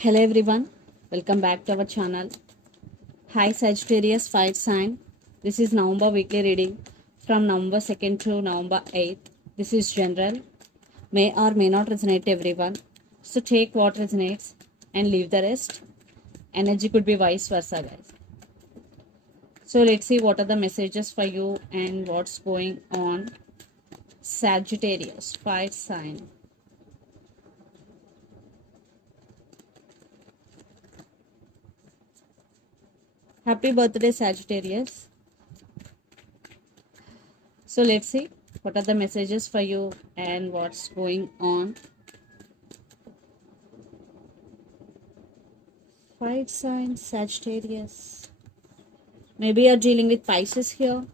Hello everyone, welcome back to our channel. Hi Sagittarius Fire Sign. This is November weekly reading from November 2nd to November 8th. This is general, may or may not resonate to everyone. So take what resonates and leave the rest. Energy could be vice versa, guys. So let's see what are the messages for you and what's going on. Sagittarius Fire Sign. Happy birthday, Sagittarius. So let's see what are the messages for you and what's going on. Fire sign, Sagittarius. Maybe you're dealing with Pisces here.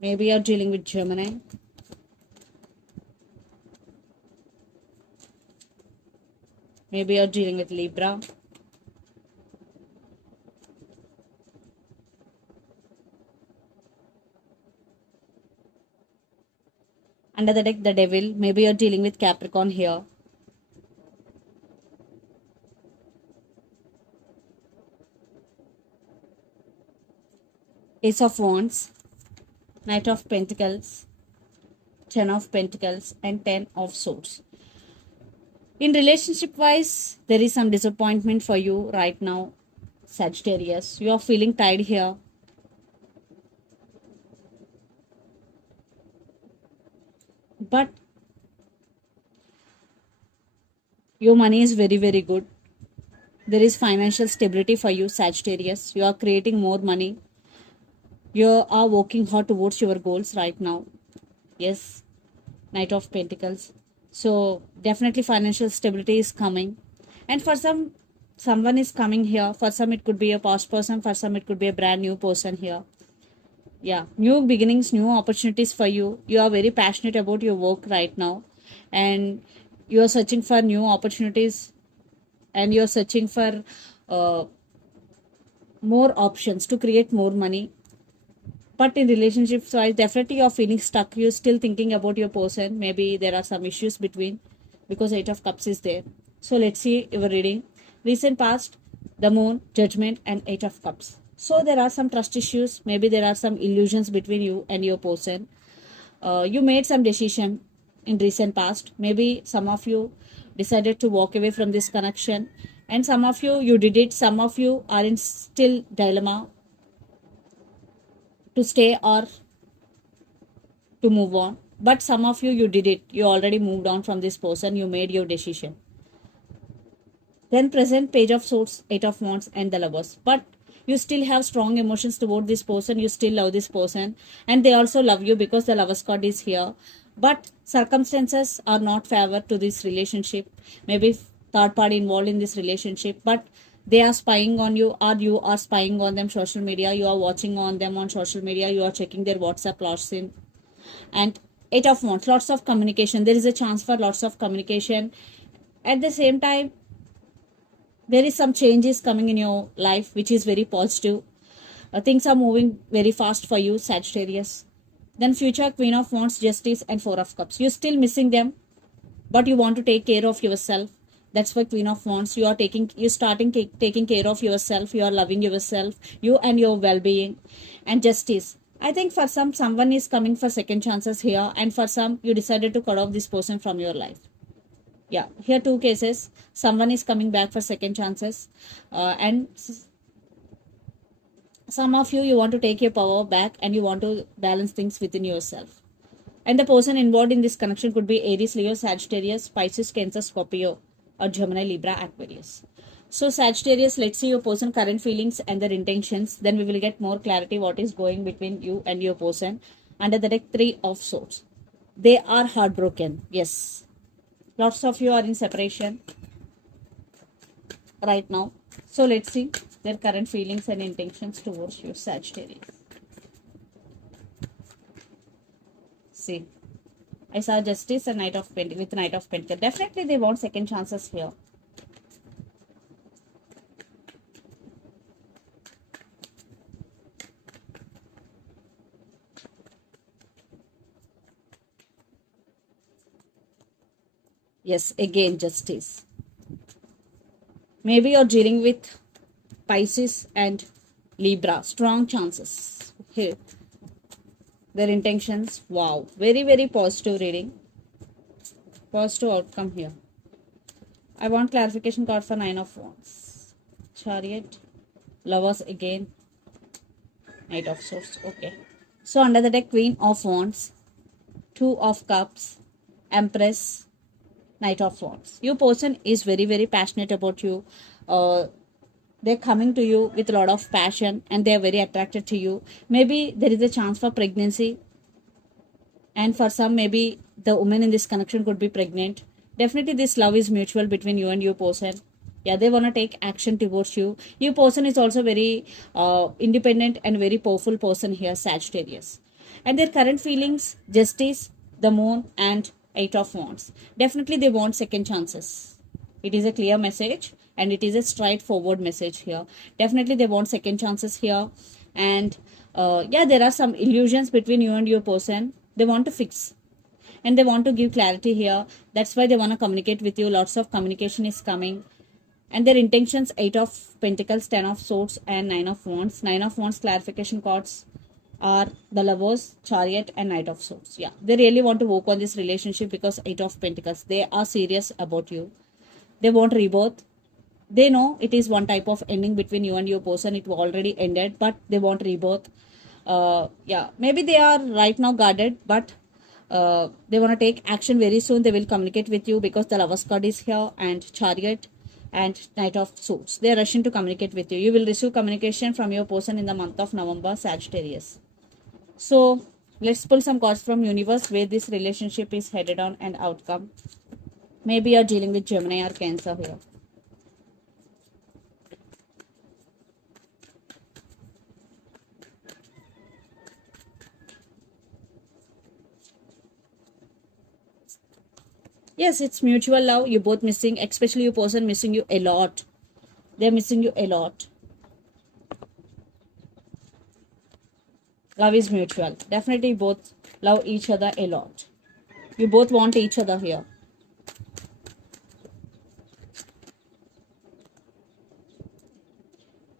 Maybe you're dealing with Gemini. Maybe you're dealing with Libra. Under the deck, the Devil. Maybe you're dealing with Capricorn here. Ace of Wands. Knight of Pentacles. 10 of Pentacles and 10 of Swords. In relationship wise, there is some disappointment for you right now, Sagittarius. You are feeling tired here. But your money is very, very good. There is financial stability for you, Sagittarius. You are creating more money. You are working hard towards your goals right now. Yes, Knight of Pentacles. So definitely financial stability is coming. And for someone is coming here. For some it could be a past person. For some it could be a brand new person here. Yeah, new beginnings, new opportunities for you. You are very passionate about your work right now. And you are searching for new opportunities. And you are searching for more options to create more money. But in relationships wise, definitely you're feeling stuck. You're still thinking about your person. Maybe there are some issues between, because 8 of Cups is there. So let's see your reading. Recent past, the Moon, Judgment and 8 of Cups. So there are some trust issues. Maybe there are some illusions between you and your person. You made some decision in recent past. Maybe some of you decided to walk away from this connection. And some of you did it. Some of you are in still dilemma to stay or to move on. But some of you did it. You already moved on from this person. You made your decision. Then present, Page of Swords, 8 of Wands and the Lovers. But you still have strong emotions toward this person. You still love this person. And they also love you because the Lovers card is here. But circumstances are not favor to this relationship. Maybe third party involved in this relationship. But they are spying on you or you are spying on them social media. You are watching on them on social media. You are checking their WhatsApp lots in. And 8 of Wands, lots of communication. There is a chance for lots of communication. At the same time, there is some changes coming in your life which is very positive. Things are moving very fast for you, Sagittarius. Then future, Queen of Wands, Justice and 4 of Cups. You're still missing them, but you want to take care of yourself. That's why Queen of Wands, you're starting taking care of yourself. You are loving yourself, you and your well-being. And Justice, I think for someone is coming for second chances here, and for some you decided to cut off this person from your life. Yeah, here two cases. Someone is coming back for second chances, and some of you want to take your power back and you want to balance things within yourself. And the person involved in this connection could be Aries, Leo, Sagittarius, Pisces, Cancer, Scorpio or Gemini, Libra, Aquarius. So Sagittarius, let's see your person current feelings and their intentions. Then we will get more clarity what is going between you and your person. Under the deck, 3 of Swords. They are heartbroken. Yes. Lots of you are in separation right now. So let's see their current feelings and intentions towards you, Sagittarius. See, I saw Justice and Knight of Pentacles with Knight of Pentacles. Definitely they want second chances here. Yes, again, justice. Maybe you're dealing with Pisces and Libra. Strong chances. Here, their intentions. Wow. Very, very positive reading. Positive outcome here. I want clarification card for 9 of Wands. Chariot. Lovers again. Knight of Swords. Okay. So under the deck, Queen of Wands. Two of Cups. Empress. Knight of Wands. Your person is very, very passionate about you. They're coming to you with a lot of passion and they're very attracted to you. Maybe there is a chance for pregnancy, and for some, maybe the woman in this connection could be pregnant. Definitely, this love is mutual between you and your person. Yeah, they want to take action towards you. Your person is also very independent and very powerful person here, Sagittarius. And their current feelings, justice, the moon, and 8 of Wands. Definitely, they want second chances. It is a clear message and it is a straightforward message here. Definitely, they want second chances here. And yeah, there are some illusions between you and your person. They want to fix and they want to give clarity here. That's why they want to communicate with you. Lots of communication is coming. And their intentions, 8 of Pentacles, 10 of Swords, and 9 of Wands. 9 of Wands clarification cards are the Lovers, Chariot, and Knight of Swords. Yeah, they really want to work on this relationship because 8 of Pentacles, they are serious about you. They want rebirth. They know it is one type of ending between you and your person. It already ended, but they want rebirth. Yeah, maybe they are right now guarded, but they want to take action very soon. They will communicate with you because the Lovers card is here and Chariot and Knight of Swords. They are rushing to communicate with you. You will receive communication from your person in the month of November, Sagittarius. So let's pull some cards from universe where this relationship is headed on and outcome. Maybe you're dealing with Gemini or Cancer here. Yes, it's mutual love. You both missing, especially your person missing you a lot. They're missing you a lot. Love is mutual. Definitely both love each other a lot. You both want each other here.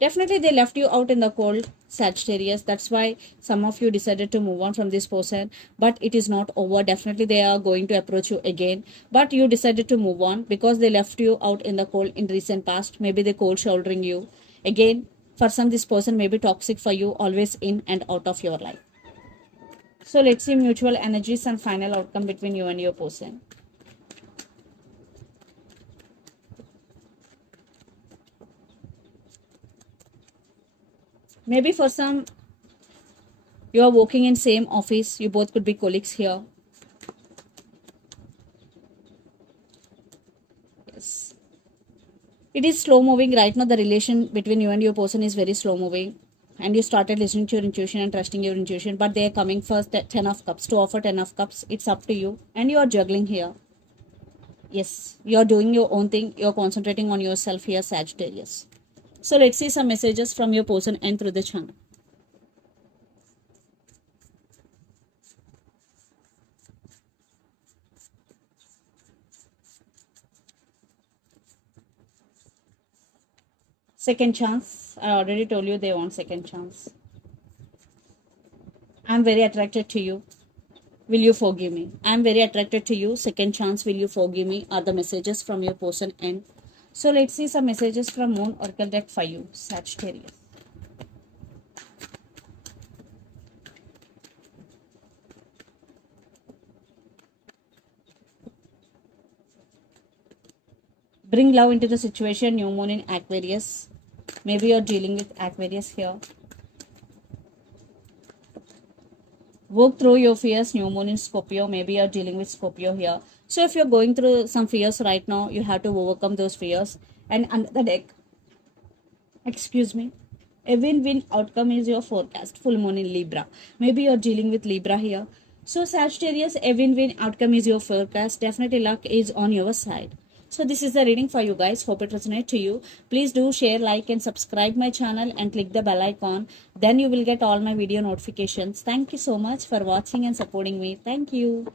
Definitely they left you out in the cold, Sagittarius. That's why some of you decided to move on from this person. But it is not over. Definitely they are going to approach you again. But you decided to move on because they left you out in the cold in recent past. Maybe they cold shouldering you. Again, for some this person may be toxic for you, always in and out of your life. So let's see mutual energies and final outcome between you and your person. Maybe for some, you are working in same office. You both could be colleagues here. Yes. It is slow moving right now. The relation between you and your person is very slow moving. And you started listening to your intuition and trusting your intuition. But they are coming first at 10 of Cups. To offer 10 of Cups, it's up to you. And you are juggling here. Yes, you are doing your own thing. You are concentrating on yourself here, Sagittarius. So let's see some messages from your person and through the channel. Second chance. I already told you they want second chance. I'm very attracted to you. Will you forgive me? I'm very attracted to you. Second chance. Will you forgive me? Are the messages from your person and so let's see some messages from Moon Oracle deck for you, Sagittarius. Bring love into the situation. New Moon in Aquarius. Maybe you're dealing with Aquarius here. Work through your fears. New Moon in Scorpio. Maybe you're dealing with Scorpio here. So if you're going through some fears right now, you have to overcome those fears. And under the deck, excuse me, a win-win outcome is your forecast. Full Moon in Libra. Maybe you're dealing with Libra here. So Sagittarius, a win-win outcome is your forecast. Definitely luck is on your side. So this is the reading for you guys. Hope it resonates to you. Please do share, like and subscribe my channel and click the bell icon. Then you will get all my video notifications. Thank you so much for watching and supporting me. Thank you.